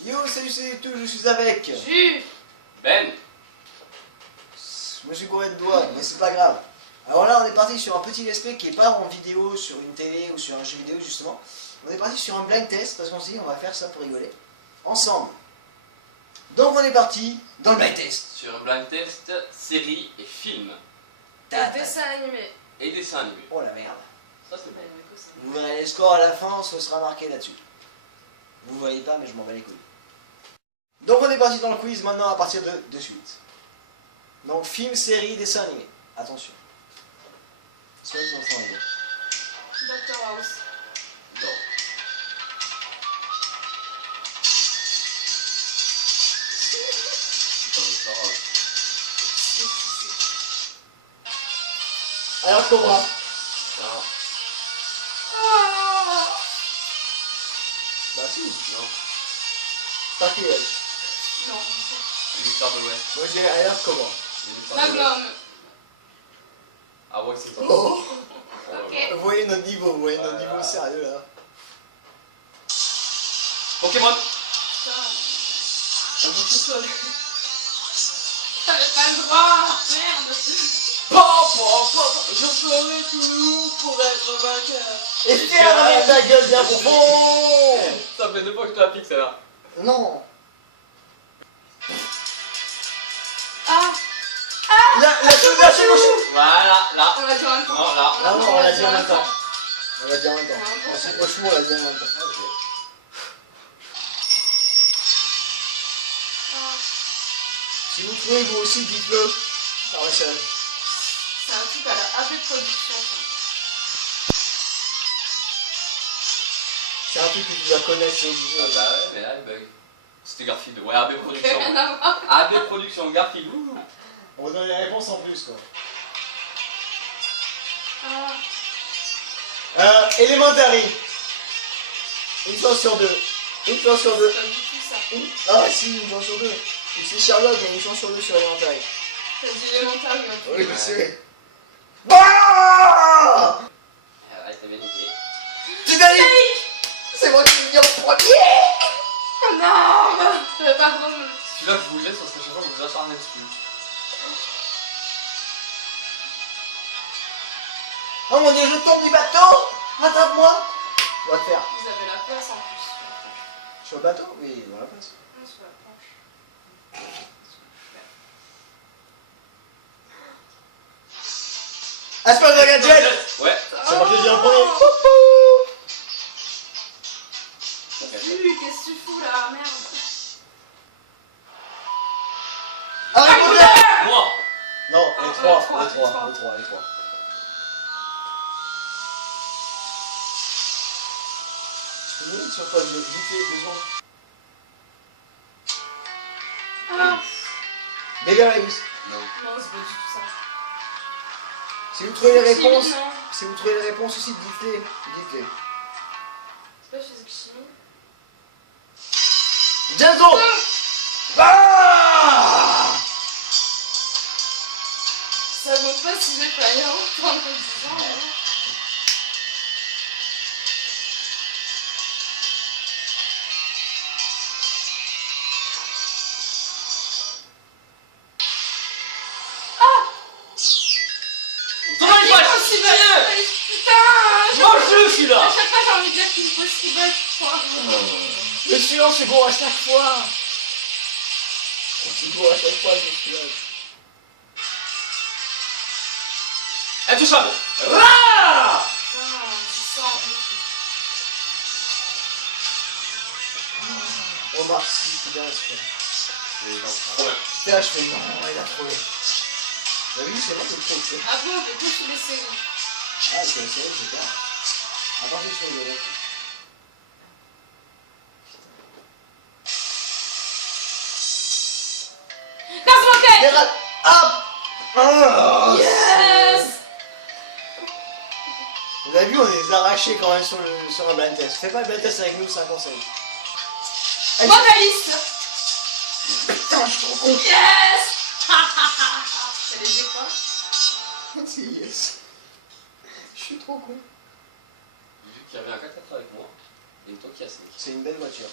Yo, salut tout, je suis avec Jus. Ben. Je me suis gouré de doigts, mais c'est pas grave. Alors là, on est parti sur un petit let's play qui est pas en vidéo sur une télé ou sur un jeu vidéo justement. On est parti sur un blind test parce qu'on s'est dit on va faire ça pour rigoler. Ensemble. Donc on est parti dans le blind test. Sur un blind test, séries et films. Et dessin animé. Et dessins animés. Oh la merde. Ça c'est bon. Vous verrez les scores à la fin, ce sera marqué là-dessus. Vous voyez pas, mais je m'en bats les couilles. Donc on est parti dans le quiz maintenant à partir de suite. Donc film, série, dessin animé. Attention. Soyez les enfants les gars. Doctor House. Non. C'est pas Doctor House. Alors Cobra. Non. Bah si. Non. Starkey Edge. Non. Les Mystères de l'Ouest. Moi je dirais Alert Cobra. Les Mystères de l'Ouest. Magnum. Ah ouais, c'est ça. Oh. Ok. Vous voyez notre niveau, vous voyez notre niveau sérieux là. Pokémon. Putain. On joue tout seul. T'avais pas le droit. Merde. Je ferai tout pour être vainqueur. Et ferme ta gueule bien profond. Ça fait 2 fois que je te la pique celle-là. Non. Ah. La c'est gauche. Voilà, là. On va dire en même temps. Non, là. Ah non, on l'a dit en même temps. On l'a dit en même temps. Ouais. Franchement, on l'a dit en même temps. Ok. Ah. Si vous trouvez vous aussi, dites-le par message. C'est un truc à la AP Production. C'est un truc que tu dois connaître sur le Ah jeu. bah ouais, mais là, il bug. C'était Garfield. Ouais, AB Ok, Production. rien à voir. AB Production, Garfield. Ouh. On va donner les réponses en plus quoi. Ah. Elementary. Une chance sur deux. Une chance sur deux. C'est pas du tout ça. Ah si, une chance sur deux. C'est Sherlock, mais une chance sur deux sur Elementary. T'as dit élémentaire, mais un Oui, truc. je sais. Ah Ah ouais, t'as bien niqué. Titanic. C'est moi qui l'ai dit en premier. Oh non. J'avais pas besoin de... Celui-là, je vous le laisse parce que chaque fois, vous vous acharnez dessus. Oh mon dieu, je tombe du bateau. Rattrape-moi. On va le faire. Vous avez la place en plus. Sur le bateau? Oui, dans la place. Non, sur la planche. Asper de Gadget. Ouais. C'est moi qui l'ai dit en premier. Qu'est-ce que tu fous là? Merde. Harry Potter. Moi. Non, Ah, les trois. les trois. Je peux donner sur quoi vite fait, 2 secondes. Ah. Beverly Hills. Non. Non, c'est pas du tout ça. Si vous trouvez les Physique réponses, chimie, non. si vous trouvez les réponses aussi, dites-les. Dites-les. C'est pas physique chimie. Jason. Ah. Ça vaut pas si j'ai failli en le disant. Mais... Comment il passe? Putain! Mange-le celui-là. À chaque fois j'ai envie de dire qu'il faut possible, quoi. Le silence est bon à chaque fois. C'est bon à chaque fois, je suis là. Intouchable. Ah. Ah, je sens. On marche si, c'est bien, c'est bien. Trop bien. Là, je fais non, il a trouvé. T'as vu, c'est moi qui le trouve. Après, on peut tous les séries. Ah, c'est vrai, c'est clair. À part si je trouve le Cars Rocket! Hop. Ah. Yes! Vous avez vu, on les a arrachés quand même sur un blind test. Fais pas le blind test avec nous, c'est un conseil. Allez, Vocaliste! putain, je suis trop con. Yes! T'as les dit quoi? C'est yes. Je suis trop con. Vu qu'il y avait un 4x4 avec moi, et toi qui as 5. C'est une belle voiture.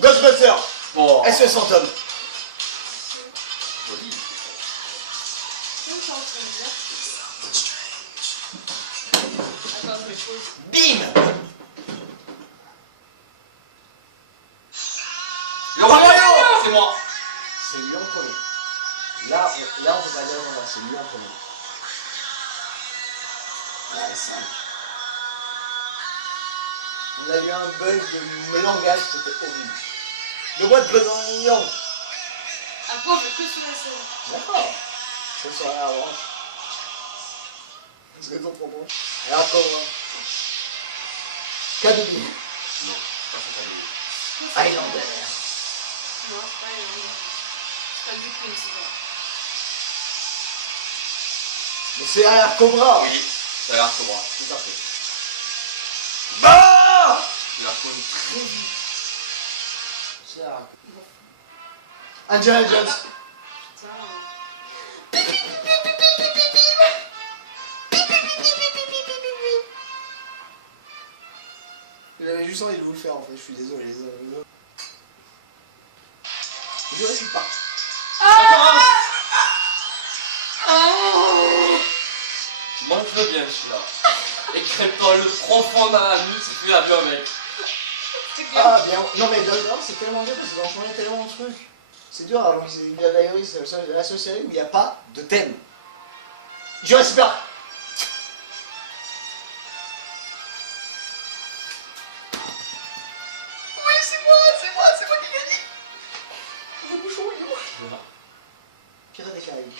Ghostbuster. Oh. SOS Fantôme. Joli. Qu'est-ce que t'es en train de dire? Attends, je me pose. Bim. Le roi Lion. C'est moi. C'est lui en premier. Là, on peut pas dire non, c'est lui en premier. Ah, 5. On a eu un bug de langage, c'était horrible. Le roi de Bonagnon. Après, on fait que sur la scène. D'accord. Ça serait à voir. C'est raison pour moi. Et encore, K2B. Non, pas ça pas lui. Highlander. Non, c'est pas Highlander. C'est pas du Queen, c'est vrai. Mais c'est à Cobra. Oui, ça a l'air trop droit. Tout à fait. Il a connu très vite. C'est à Indiana Jones. Putain. J'avais juste envie de vous le faire en fait, je suis désolé. Je récite pas. Mange-le bien celui-là. Et crème-toi-le profond dans la nuit si tu l'as bien mec. C'est clair. Ah bien, non mais non, c'est tellement bien parce qu'ils ont changé tellement de trucs. C'est dur alors que c'est la seule série où il n'y a pas de thème. Jurassic Park. Oui c'est moi qui gagne. Le bouchon il est où? Pirates des Caraïbes.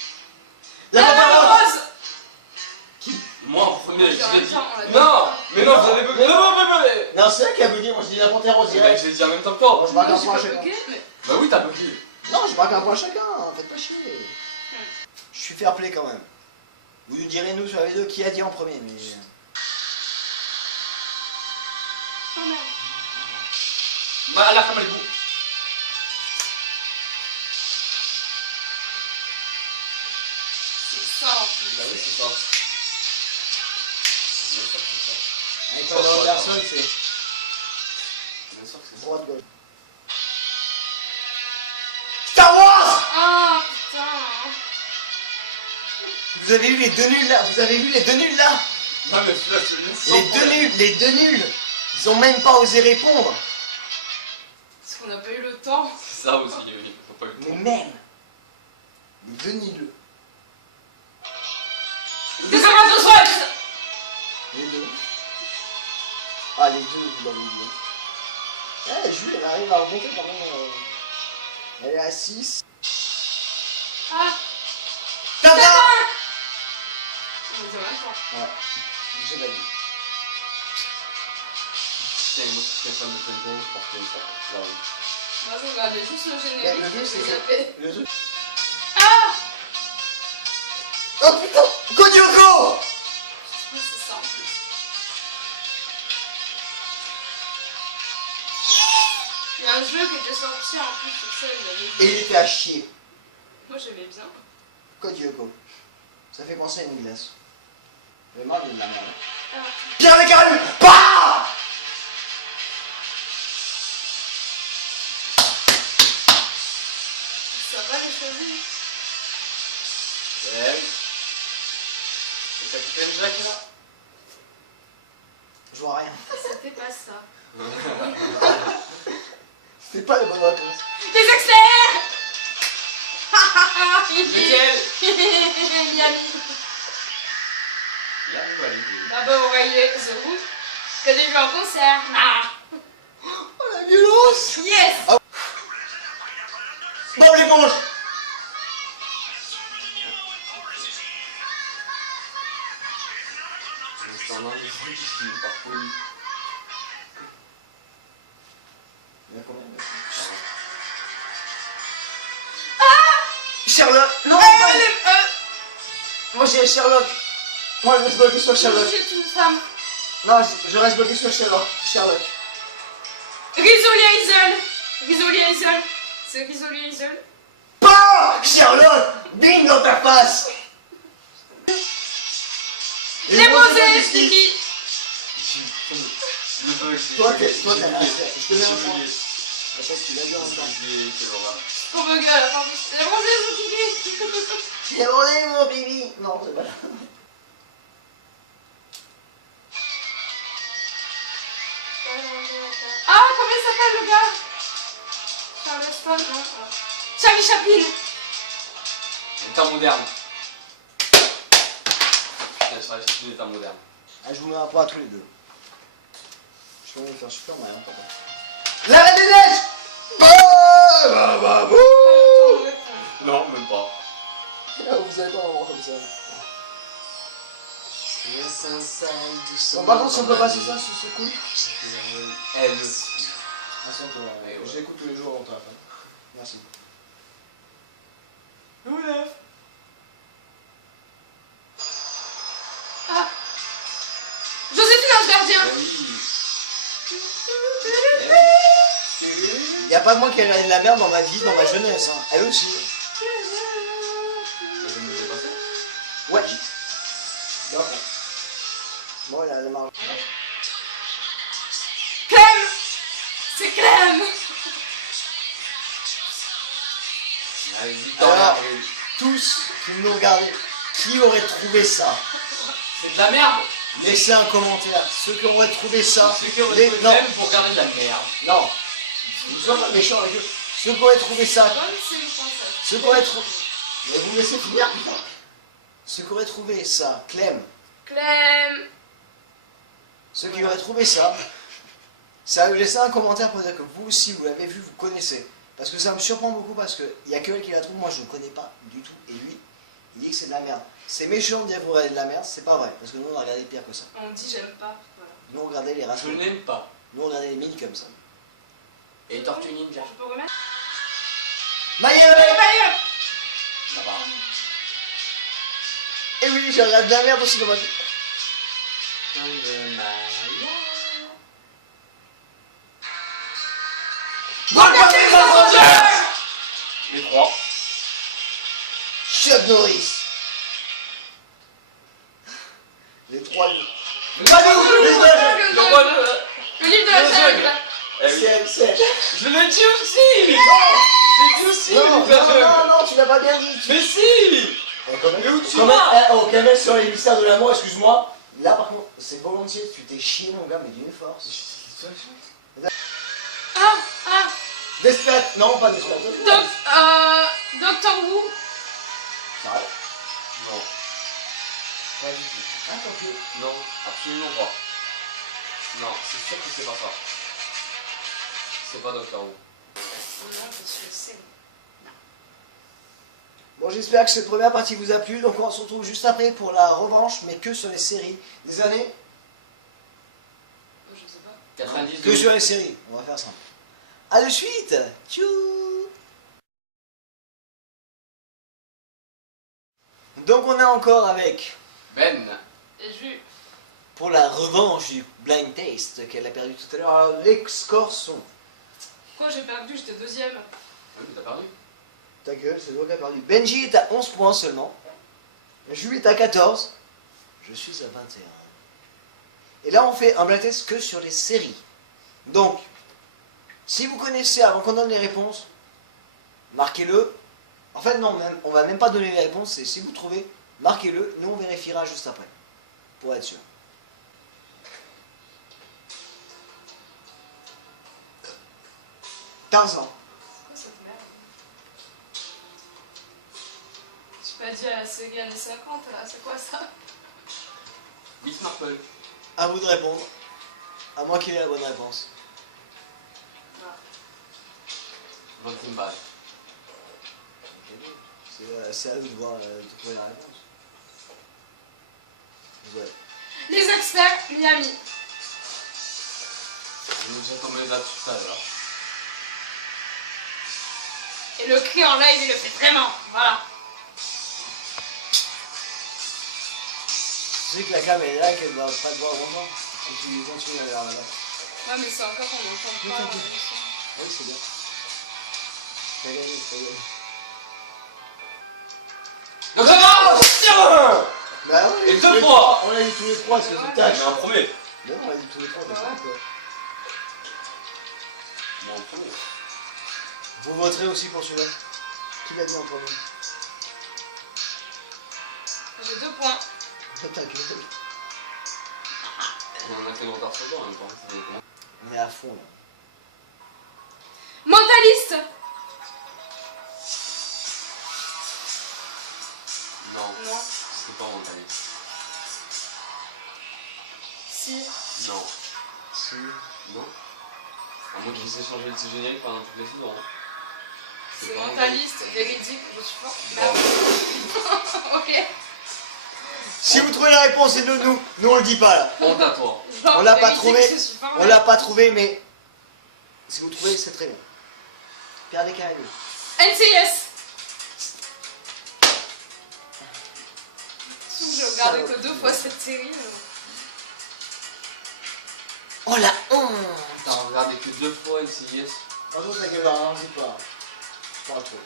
La Panthère Rose. Moi en premier, je En l'ai même dit. temps, on l'a dit. Non, mais non, vous avez bugué. Non. Non, c'est elle qui a bugué, moi je dis la Panthère Rose Mais direct. je l'ai dit en même temps que toi. Moi je marque Moi, un j'ai point pas chacun. bugué, mais... Bah oui, t'as bugué. Non, je marque un point chacun, faites pas chier. Je suis fair play quand même. Vous nous direz nous sur la vidéo qui a dit en premier, mais... Oh merde. Bah la femme elle est boue. C'est ça en plus. Bah oui, c'est ça. Bien sûr que c'est ça. Avec la personne, c'est Bien sûr que c'est ça. droite gauche. Star Wars. Ah putain. Vous avez vu les deux nuls là? Vous avez vu les deux nuls là? Non mais celui-là, je te le dis sans Les deux nuls. Ils ont même pas osé répondre. Parce qu'on n'a pas eu le temps. C'est ça aussi, oui. Faut pas le Mais temps. même. Les deux nuls. Des amas de soie. Les deux. Ah les deux, vous l'avez dit. Eh, Jules, elle arrive à remonter quand même. Elle est à 6. Ah. Tata. On les a même pas. Ouais, j'ai validé. Tiens, moi je suis capable de Tintin, je portais ça. Là oui. Moi je regardais juste le Mais générique. le jeu, et c'est je que- zappais. Le jeu. Ah. Oh putain, Kodioko. Ouais, c'est ça en plus. Il y a un jeu qui était sorti en plus sur ça, Et il était à chier. moi j'aimais bien. Kodioko. Ça fait penser à une glace. J'avais marre de la merde. Ah. Pierre les Caraïbes. Bah. Ça va les choisir. C'est Capitaine Jack là. Je vois rien. C'était pas ça. C'était pas les bonnes réponses. Les experts. Lequel? Miami. Il arrive à l'idée. Baba O'Reilly, The Who, que j'ai vu en concert. Ah. Oh la violence. Yes. Bob l'éponge. C'est un indice qui finit par folie. Il y a combien de... Ah. Sherlock. Non, moi j'ai Sherlock. Moi je reste bloqué sur Sherlock. Je suis une femme. Non, je reste bloqué sur Sherlock. Rizzoli Hazel. Rizzoli Hazel. C'est Rizzoli Hazel. Pas Sherlock. Bing dans ta face. Les rosés, Sticky. Le bug, Toi, t'as la... Je te mets un point. Attends, tu l'as dit en même temps. Quelle horreur. Pour me gueule, attends. J'ai mangé son pipi. J'ai mangé mon bibi. Non, c'est pas là. Ah, comment il s'appelle le gars? Charleston, non. Charlie Chaplin. Le temps moderne. Putain, je rêve tous les temps modernes. Ah, je vous mets un point à tous les deux. Je peux me faire super moyen, papa. La Reine des Neiges. Non, même pas. Vous allez pas vraiment comme ça. Bon, par contre, si on peut passer ça, c'est cool. Elle aussi. Merci à toi. Ouais. Je l'écoute tous les jours en téléphone. Merci. Oulef. Ah. Joséphine Ange Gardien. Il n'y a pas que moi qui ai regardé de la merde dans ma vie, dans ma jeunesse. Hein. Elle aussi. Ouais. D'accord. Bon, il a la marge. Clem. C'est Clem. Alors, tous qui nous regardez, qui aurait trouvé ça? C'est de la merde. Laissez un commentaire. Ceux qui auraient trouvé ça. Ceux qui auraient les- trouvé non, même pour regarder de la merde. non. Ils sont pas méchants avec eux. Ceux qui auraient trouvé ça. Bonne série française. Ceux qui auraient trouvé. Mais vous me laissez finir, putain. Ceux qui auraient trouvé ça, Clem. Clem. Ceux qui auraient trouvé ça, laissez un commentaire pour dire que vous aussi vous l'avez vu, vous connaissez. Parce que ça me surprend beaucoup parce qu'il n'y a que elle qui la trouve, moi je ne connais pas du tout. Et lui, il dit que c'est de la merde. C'est méchant de dire que vous regardez de la merde, c'est pas vrai. Parce que nous on a regardé pire que ça. On dit j'aime pas. Voilà. Nous on regardait les Je ratios. n'aime pas. Nous on regardait les mini comme ça. Et Tortue Ninja. Je peux remettre. Maïa. Là-bas. Et oui, j'ai regardé de la merde aussi dans ma vie. Les trois. Chuck Norris. Les trois. Le Pas nous, les deux. Le livre de la jungle. Eh oui. C'est. Je l'ai dit aussi. Je l'ai dit aussi. Non, le gars jungle. non, tu l'as pas bien dit. Mais si. Mais où tu vas? Au Kamel sur les mystères de l'amour, excuse-moi. Là par contre, c'est volontiers, tu t'es chié mon gars, mais d'une force. Ah. Desperate, non pas Desperate. Doctor Who. Ça va. Non. Pas du tout. Ah, tant pis. Non, absolument pas. Non, c'est sûr que c'est pas ça. C'est pas Doctor Who. Non, je le sais. Bon, j'espère que cette première partie vous a plu. Donc on se retrouve juste après pour la revanche, mais que sur les séries des années. Je sais pas. 90 Que sur les séries. On va faire simple. A de suite. Tchou. Donc on est encore avec, Ben. Et Ju. pour la revanche du blind taste qu'elle a perdu tout à l'heure. Alors les scores sont. Quoi, j'ai perdu, j'étais deuxième. Oui, mais t'as perdu. Ta gueule, c'est toi qui as perdu. Benji est à 11 points seulement. Jules est à 14. Je suis à 21. Et là, on fait un blind test que sur les séries. Donc, si vous connaissez, avant qu'on donne les réponses, marquez-le. En fait, non, on va même pas donner les réponses. Et si vous trouvez, marquez-le. Nous, on vérifiera juste après. Pour être sûr. Tarzan. C'est quoi cette merde? J'ai pas dit à la série années 50, là, c'est quoi ça? Miss Marple. À vous de répondre. À moi qu'il ait la bonne réponse. Breaking Bad. C'est à eux de voir, de trouver la réponse. Ouais. Les experts, Miami. J'ai tombé là tout à l'heure. Et le cri en live, il le fait vraiment. Voilà. Tu sais que la cam elle est là et qu'elle va pas te voir longtemps. Et tu continues à aller là-bas. Ouais, mais c'est encore qu'on n'entend pas. Oui, c'est bien. T'as gagné, t'as gagné. Donc attention. Bah oui, Et deux fois. On l'a dit tous les trois, c'est Ouais. tout tâche. Mais en premier. Non, on l'a dit tous les trois, mais Ouais. c'est quoi. Mais en premier. Vous voterez aussi pour celui-là. Qui l'a dit en premier? J'ai 2 points. Ta gueule. On a fait longtemps sur toi en même temps. C'est comment? On est à fond là. Mentaliste. Non, Non. c'est pas mentaliste. Si. Non. Si. Non. À moins qu'ils aient changé le générique pendant toutes les saisons. C'est mentaliste, véridique, je suis fort. Bon. Ok. Si vous trouvez la réponse, c'est nous. Nous on le dit pas là. Honte à toi. Genre, On l'a pas véridique, trouvé. je suis fort, On l'a pas trouvé, mais si vous trouvez, c'est très bien. Pierre Descartes. NCIS. J'ai regardé que 2 fois cette série. Oh la honte. T'as regardé que 2 fois NCIS. Franchement, ta gueule, on dit pas. Pas trop.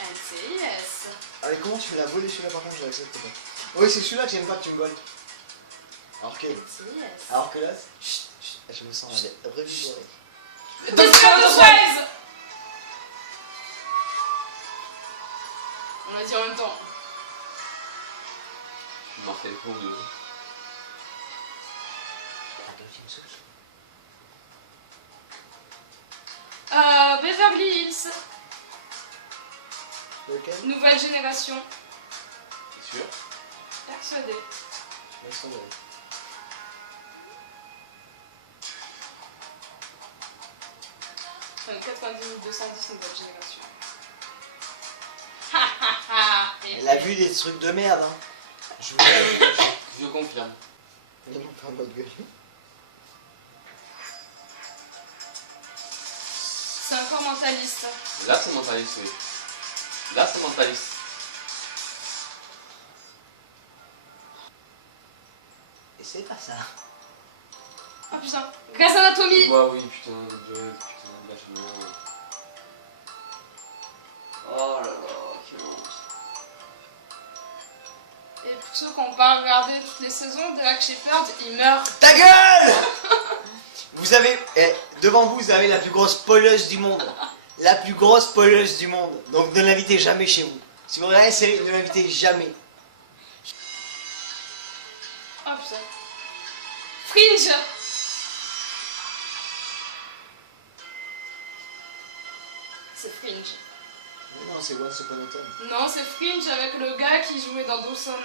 NCIS. Allez, comment tu fais la voler celui-là par contre, je l'accepte pas. Oui, c'est celui-là que j'aime pas que tu me voles. NCIS. Alors que là, chut, chut, je me sens revigoré. Desperate Housewives. On l'a dit en même temps. Tu m'as fait pour deux. Beverly Hills. Lequel? Nouvelle génération. C'est sûr? Persuadé. Laisse-moi aller. Enfin, 90 210 nouvelle génération. Elle a vu des trucs de merde, hein. Je vous dis. Je confirme. Il y a pas en mode gueule. C'est encore mentaliste. Là c'est mentaliste, oui. Là c'est mentaliste. Et c'est pas ça. Oh putain. Grey's Anatomy. Bah oui, putain de Dieu, putain vachement. Oh là là, quelle honte. Et pour ceux qui n'ont pas regardé toutes les saisons, Derek Shepherd, il meurt. Ta gueule. Vous avez, devant vous, vous avez la plus grosse spoileuse du monde. La plus grosse spoileuse du monde. Donc ne l'invitez jamais chez vous. Si vous regardez la série, ne l'invitez jamais. Oh putain. Fringe. C'est Fringe. Non, c'est Once Upon a Time. Non, c'est Fringe avec le gars qui jouait dans Dawson.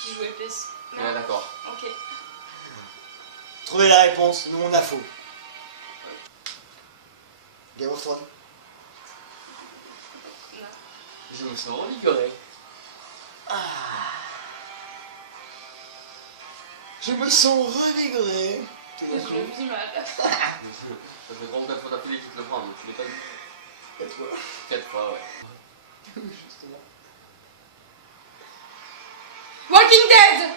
Qui jouait Pace. Ouais, d'accord. Ok. Trouvez la réponse, nous on a faux. Game of Thrones. Non. Je me sens revigoré. Je me sens revigoré. Je le vis mal. Ça fait 34 fois d'affilée que tu te le prends, donc tu l'as pas vu. Et toi? 4 fois, ouais. Justement. Walking Dead.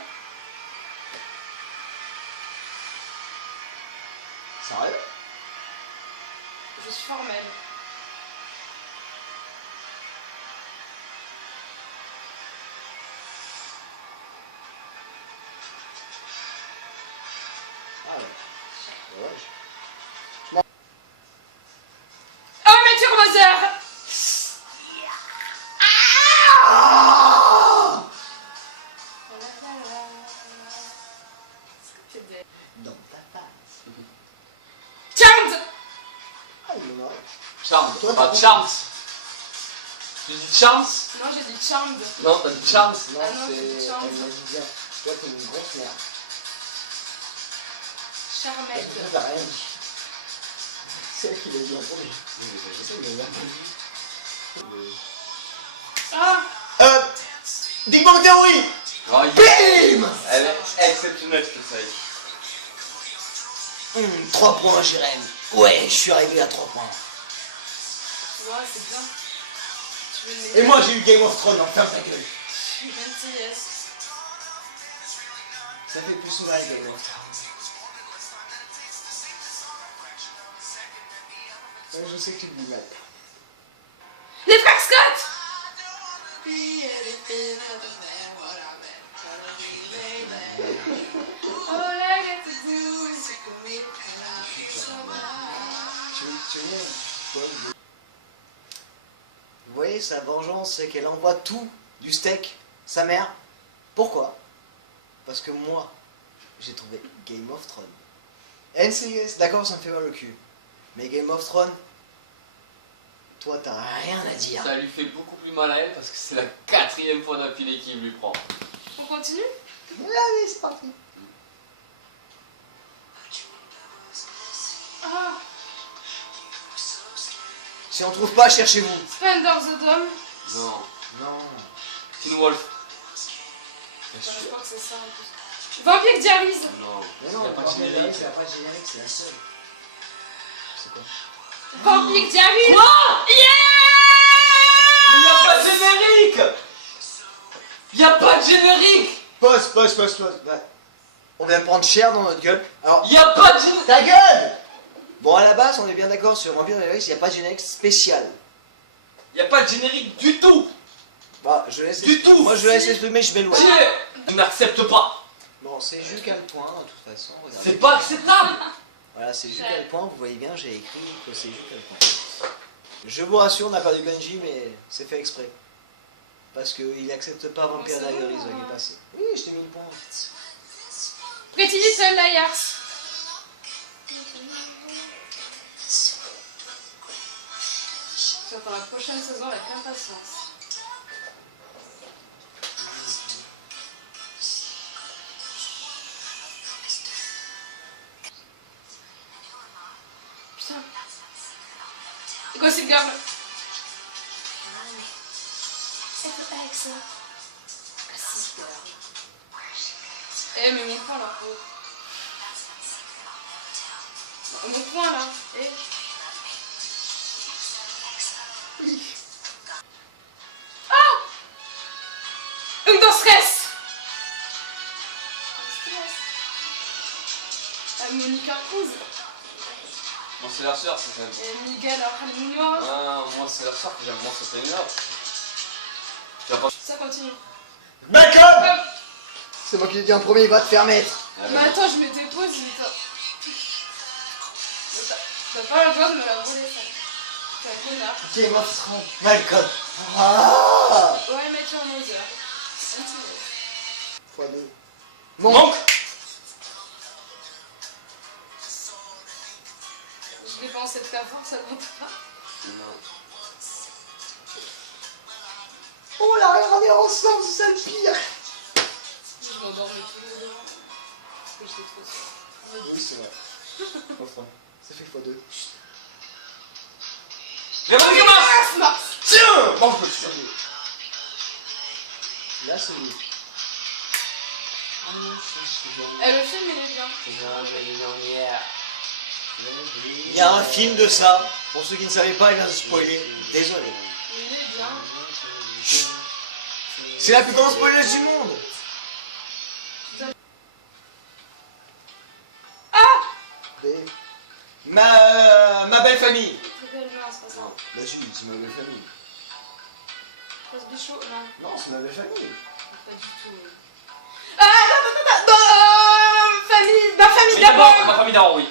Sérieux? Je suis formelle. Ah ouais. Ouais. Oh, Mathieu Mother. Dans ta face. Charmed. Ah, il est marrant. Charmed, Toi, pas t'as- Charms. Tu dis Charms? Non, j'ai dit Charmed. Non, t'as dit Charms. Non, Ah non, c'est. c'est Elle Charmed. m'a dit bien. Toi, t'es une grosse merde. Charmed. Toi, t'as rien dit. C'est elle qui l'a dit en premier. Je sais, il a bien dit. Ah. Big Bang Theory! Oh, BIM! elle est exceptionnelle cette série. 3 points, Jérém. Ouais, je suis arrivé à 3 points. Ouais, c'est bien. Tu veux une Et médaille? moi, j'ai eu Game of Thrones, ferme ta gueule. NCIS. Ça fait plus mal, Game of Thrones. Je sais que tu le dis mal. Les frères Scott. All I got to do is Daenerys, sa vengeance, c'est qu'elle envoie tout du steak, sa mère. Pourquoi? Parce que moi, j'ai trouvé Game of Thrones. NCIS, d'accord, ça me fait mal au cul. Mais Game of Thrones, toi, t'as rien à dire. Ça lui fait beaucoup plus mal à elle parce que c'est la 4e fois d'affilée qu'il lui prend. On continue? Allez, c'est parti. Ah, Si on trouve pas, cherchez-vous. Spender the Dome. Non. Non. Teen Wolf. Je crois que c'est ça en plus. Vampire Diaries. Non. Mais non, Il y a pas de générique. c'est pas de générique, c'est la seule. C'est quoi? Vampire Diaries. Quoi? Yeah. Il n'y a pas de générique. Il n'y a pas de générique. Pause. Ouais. On vient de prendre cher dans notre gueule. Alors, Il n'y a pas de générique. ta gueule! Bon, à la base, on est bien d'accord sur Vampire Diaries, il n'y a pas de générique spécial. Il n'y a pas de générique du tout. Bah, je laisse. Du tout. Moi, je laisse exprimer, je vais loin. Je n'accepte pas. Bon, c'est Jules qui a le point, de toute façon. Regardez. C'est pas acceptable. Voilà, c'est Jules qui a le point. Vous voyez bien, j'ai écrit que c'est Jules qui a le point. Je vous rassure, on a perdu Benji, mais c'est fait exprès. Parce qu'il n'accepte pas Vampire c'est Diaries, bon, il est passé. Oui, je t'ai mis le point. Pretty Little Liars. J'attends la prochaine saison avec impatience. Putain. Gossip Girl. Gossip Girl. Eh, mais mon point là. Oh. Mon point là. Eh. Ah! Une danse stress. Monica Cruz. Moi, c'est la sœur, c'est ça. Et Miguel Arjaniño. Ah, moi, c'est la sœur que j'aime moins cette année-là. Tu vas pas. Ça continue. Malcolm! C'est moi qui l'ai dit en premier, il va te faire mettre. Mais attends, je m'étais pause, mais t'as pas le droit de me la voler, ça. T'es un connard. Game of Thrones. Malcolm. Ah! Ouais, mais tu en Mother. x2. Manque. Je l'ai pensé très fort, ça compte pas. Non. Oh là, regardez ensemble, c'est ça le pire. Je m'endormais toujours devant. Parce que j'étais trop sûre. Oui, c'est vrai. Ça fait x2. Véronique Mars. Mars. Tiens. Mange le tien. Là, c'est lui. Eh, le film, il est bien. Il y a un film de ça. Pour ceux qui ne savaient pas, il vient de spoiler. Désolé. Il est bien. C'est la plus grande spoileuse du monde. Ah! B. Ma belle famille. Très belle, non, c'est pas ça. Bah si, c'est ma belle famille. Passe Bichot, non. Non, c'est ma belle famille. Pas du tout. Ah, attends, famille, ma famille d'abord. Ma famille d'abord, oui.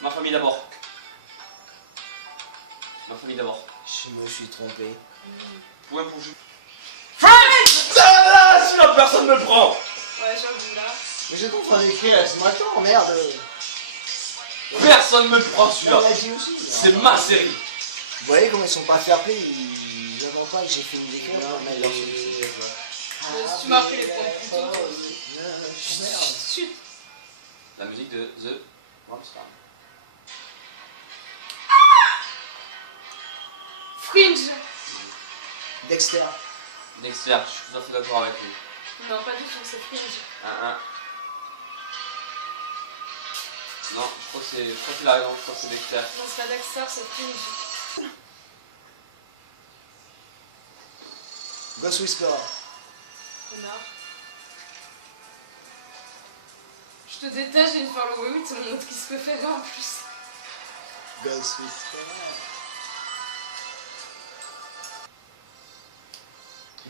Ma famille d'abord. Ma famille d'abord. Je me suis trompé. Point pour jouer. Friends! Ah, si la personne me le prend. Ouais, j'avoue là. Mais j'étais en train d'écrire, laisse-moi le temps, merde. Personne me le prend On celui-là. l'a dit aussi. C'est ma série. Vous voyez comment ils sont pas fair play, ils inventent pas que j'ai fini d'écrire pour mettre leur film. Tu m'as pris les points plus tôt. Merde. Chut. La musique de The Monster. Fringe. Dexter. Dexter, je suis tout à fait d'accord avec lui. Non, pas du tout, c'est Fringe. Non, je crois qu'il a raison, je crois que c'est Dexter. Non, c'est pas Dexter, c'est Fringe. Ghost Whisperer. Connard. Je te déteste, j'ai une faire le oui, c'est mon autre qui se peut faire en plus. Ghost Whisperer.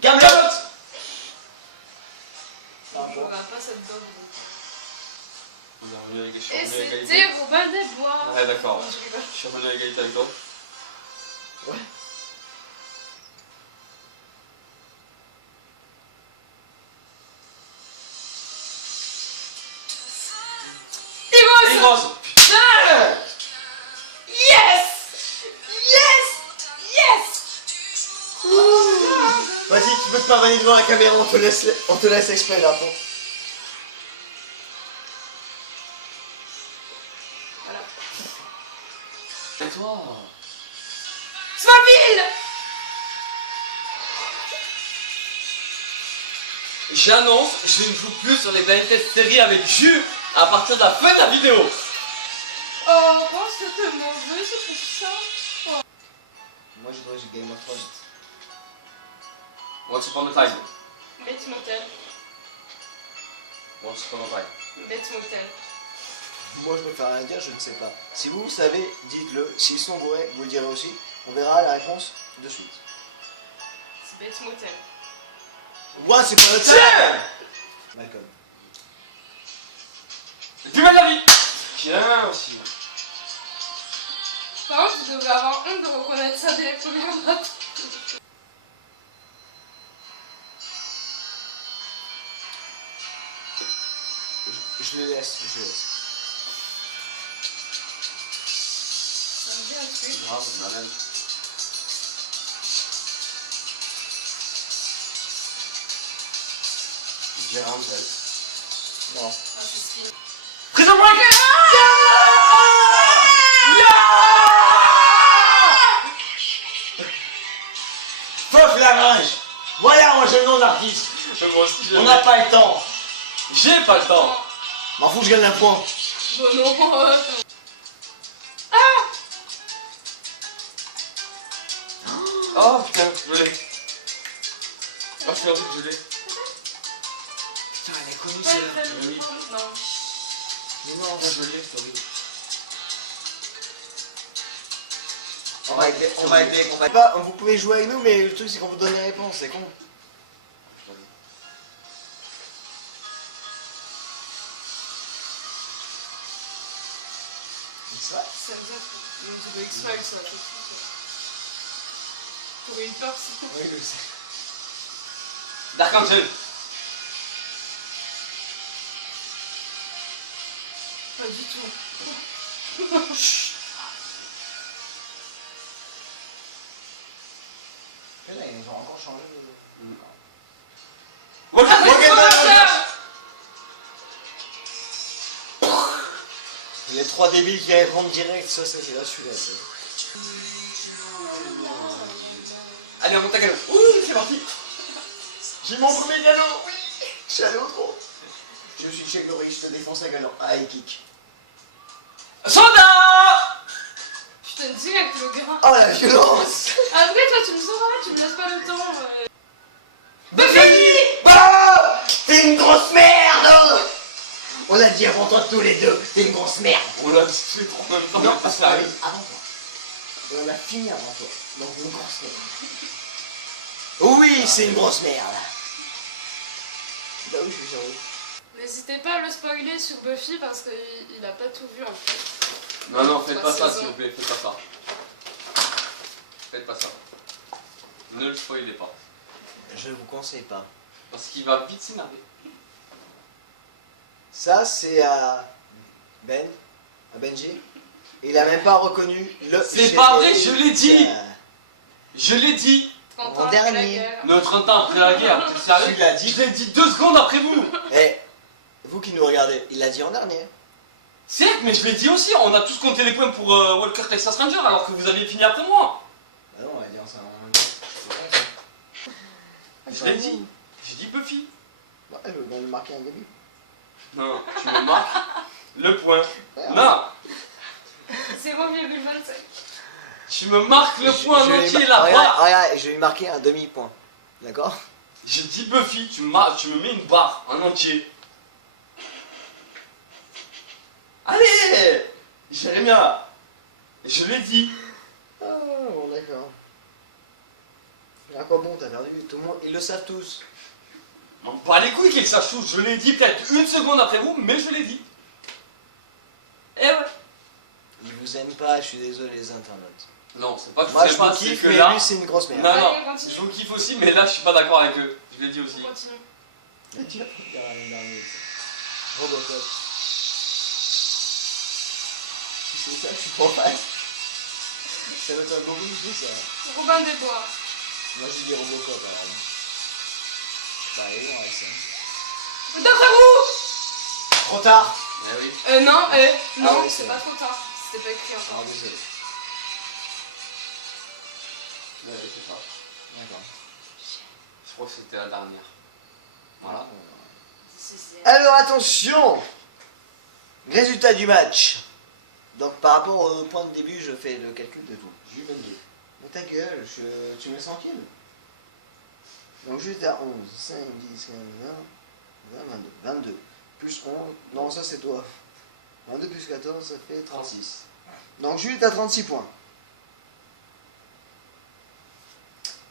Camelot. Je regarde pas cette dog. Je suis Et revenu à égalité. c'était Robin des Bois. Ouais, d'accord. Non, je rigole. Je suis revenu à égalité avec toi. rose. Putain. Yes! Yes! Yes! Vas-y, tu peux te pavaner devant la caméra, on te laisse exprès là. Bon. Voilà. Et toi? Smallville! J'annonce, je ne joue plus sur les blind test séries avec Jus à partir de la fin de la vidéo. Oh, comment c'était mauvais, c'est pour ça? Moi je dois jouer Game of Thrones. Once upon a time. Bates Motel. Once upon a time. Bates Motel. Moi je me fais rien dire, je ne sais pas. Si vous savez, dites-le. S'ils sont bourrés, vous le direz aussi. On verra la réponse de suite. C'est Bates Motel. Once upon a time! Malcolm. Le plus belle de la vie. Bien aussi. Par contre, tu devrais avoir honte de reconnaître ça dès les premières notes. Je le laisse, je le laisse. Ça me dit un truc. Grave, on a même. Jerry Angel. Non. Ah, c'est ce qui... Prison Break. Fuck la rage! Voilà, moi j'ai le nom de l'artiste. Moi aussi, On n'a pas le temps. J'ai pas le temps. M'en fous, je gagne un point. Bon, non. Oh putain, je l'ai. Oh, je suis un truc, je l'ai. Putain, elle est connue celle-là. Je l'ai. Non. Mais non, Putain, je l'ai, c'est horrible. on va pas, vous pouvez jouer avec nous, mais le truc c'est qu'on vous donne les réponses, c'est con. C'est vrai. Ça me dit un truc. Donc, c'est de X-Files, ça. T'aurais eu peur, si. Oui, je sais. Dark Angel. Pas du tout. Là, ils ont encore changé de... Les trois débiles qui répondent direct, ça c'est là celui-là. Allez, on monte à galop. Ouh, c'est parti. J'ai mon premier galop, oui. Je suis allé au trop. Je suis Chuck Norris, je te défonce à galop. Ah, et kick. Soda. Je te dis avec le grain. Oh la violence. Après, toi, tu me sauras, tu me laisses pas le temps. Buffy. Ah, t'es une grosse merde. On l'a dit avant toi tous les deux, t'es une grosse merde. On l'a dit tous les trois en même temps. Non, parce qu'on l'a dit avant toi. Et on a fini avant toi. Donc une grosse merde. Oui, c'est une grosse merde. Bah oui, je suis sérieux. N'hésitez pas à le spoiler sur Buffy parce qu'il a pas tout vu en fait. Non, non, faites pas ça, saisons. s'il vous plaît, faites pas ça. Faites pas ça. Ne le spoilez pas. Je ne vous conseille pas. Parce qu'il va vite s'énerver. Ça, c'est à Ben, à Benji. Il a même pas reconnu le... C'est pas vrai, je l'ai dit. Je l'ai dit. 30 En ans après la dernier. guerre. Notre 30 ans après la guerre, t'es sérieux? Tu l'as dit. Je l'ai dit 2 secondes après vous. Eh, vous qui nous regardez, il l'a dit en dernier. Certes, mais je l'ai dit aussi, on a tous compté les points pour Walker Texas Ranger alors que vous aviez fini après moi. Bah non, on va dire ça en même temps. Je l'ai dit. J'ai dit Buffy. Ouais, je vais le marquer en début. Non, tu me marques le point. Non, 0,25. tu me marques le point en Je vais entier lui là-bas. regarde, je vais lui marquer un demi-point. D'accord? J'ai dit Buffy, tu me mets une barre en entier. Allez, Jérémia, je l'ai dit. Ah, bon, d'accord. À quoi bon, t'as perdu? Tout le monde, ils le savent tous. M'en bats les couilles qu'ils sachent tout. Je l'ai dit peut-être 1 seconde après vous, mais je l'ai dit. Eh ouais. Ils vous aiment pas, je suis désolé les internautes. Non, c'est pas que Moi je je sais pas, vous c'est kiffe, que mais là. lui c'est une grosse merde. Non, non, Allez, continue. je vous kiffe aussi, mais là je suis pas d'accord avec eux. Je l'ai dit aussi. On continue. Robocop. c'est ça que je prends pas. Ça va être beaucoup plus que ça. Robin des Bois. Moi je dis Robocop alors. Pareil, on reste. Doctor Who. Trop tard. Eh oui. Non, non, oui, c'est c'est pas trop tard. C'était pas écrit encore. Alors désolé. Ouais, c'est ça. D'accord. Je crois que c'était la dernière. Voilà. Alors attention. Résultat du match. Donc par rapport au point de début, je fais le calcul de tout. J'ai eu 22. Mais ta gueule, tu me laisses tranquille. Donc j'étais à 11, 5, 10, 15, 20, 22. 22. Plus 11. Non, ça c'est toi. 22 plus 14, ça fait 36. Donc Jules est à 36 points.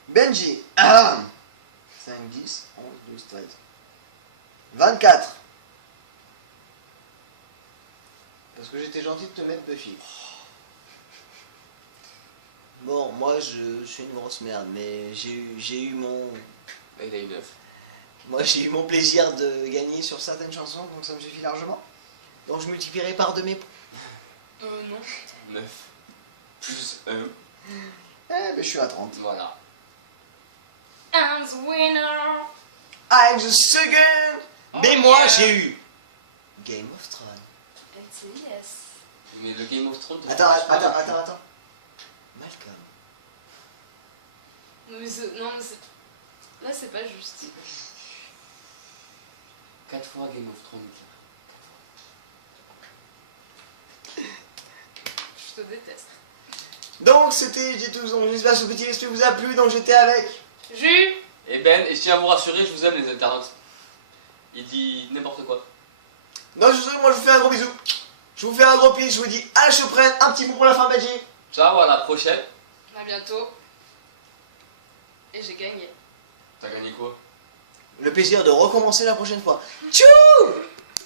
Benji, 5, 10, 11, 12, 13. 24. Parce que j'étais gentil de te mettre Buffy. Bon, moi je suis une grosse merde, mais j'ai eu mon... Bah, il a eu 9. Moi j'ai eu mon plaisir de gagner sur certaines chansons, donc ça me suffit largement. Donc je multiplierai par 2 mes points. Non. 9. Plus 1. Eh ben je suis à 30. Voilà. I'm the winner. I'm the second. Mais Oh, moi yeah. j'ai eu Game of Thrones. It's a yes. Mais le Game of Thrones... Attends. Malcolm. Non, mais c'est... Là, c'est pas juste. 4 fois Game of Thrones. Je te déteste. Donc c'était j'ai tout, donc j'espère que ce petit esprit vous a plu, donc j'étais avec. Jus. Et Ben, et je tiens à vous rassurer, je vous aime les internautes. Il dit n'importe quoi. Non je sais, moi je vous fais un gros bisou. Je vous fais un gros bisou, je vous dis à la choprenne, un petit mot pour la fin Benji. Ciao, à la prochaine. À bientôt. Et j'ai gagné. T'as gagné quoi? Le plaisir de recommencer la prochaine fois. Tchou.